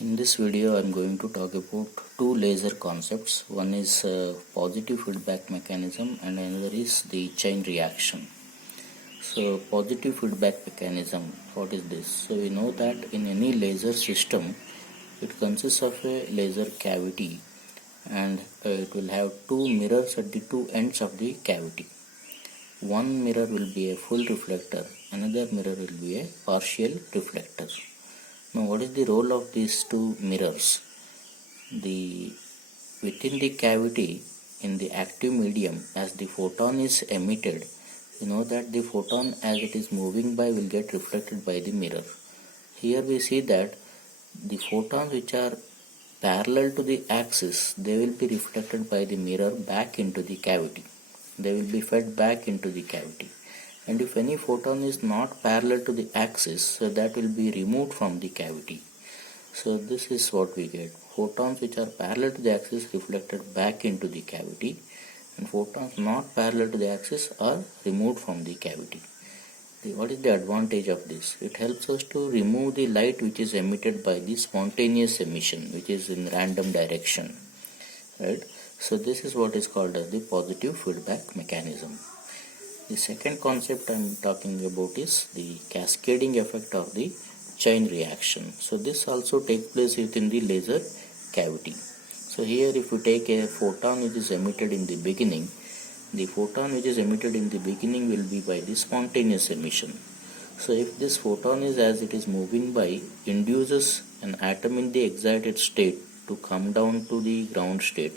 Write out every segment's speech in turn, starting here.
In this video I am going to talk about two laser concepts. One is positive feedback mechanism and another is the chain reaction. So positive feedback mechanism, what is this? So we know that in any laser system it consists of a laser cavity and it will have two mirrors at the two ends of the cavity. One mirror will be a full reflector, another mirror will be a partial reflector. Now what is the role of these two mirrors? Within the cavity in the active medium, as the photon is emitted, you know that the photon as it is moving by will get reflected by the mirror. Here we see that the photons which are parallel to the axis, they will be reflected by the mirror back into the cavity. They will be fed back into the cavity. And if any photon is not parallel to the axis, so that will be removed from the cavity. So this is what we get. Photons which are parallel to the axis reflected back into the cavity, and photons not parallel to the axis are removed from the cavity. What is the advantage of this? It helps us to remove the light which is emitted by the spontaneous emission, which is in random direction. Right? So this is what is called as the positive feedback mechanism. The second concept I am talking about is the cascading effect of the chain reaction. So this also takes place within the laser cavity. So here if you take a photon which is emitted in the beginning, the photon which is emitted in the beginning will be by the spontaneous emission. So if this photon is as it is moving by induces an atom in the excited state to come down to the ground state,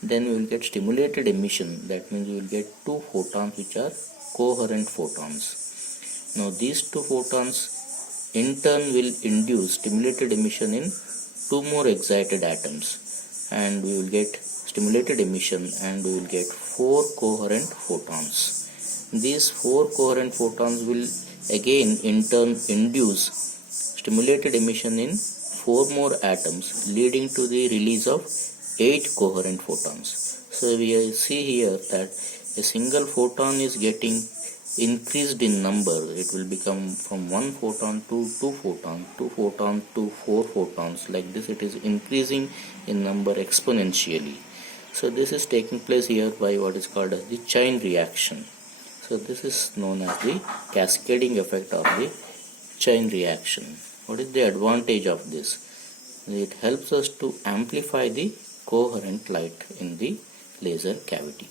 then we will get stimulated emission. That means we will get two photons which are coherent photons. Now these two photons in turn will induce stimulated emission in two more excited atoms, and we will get stimulated emission and we will get four coherent photons. These four coherent photons will again in turn induce stimulated emission in four more atoms, leading to the release of 8 coherent photons. So we see here that a single photon is getting increased in number. It will become from 1 photon to 2 photons, 2 photons to 4 photons. Like this it is increasing in number exponentially. So this is taking place here by what is called as the chain reaction. So this is known as the cascading effect of the chain reaction. What is the advantage of this? It helps us to amplify the coherent light in the laser cavity.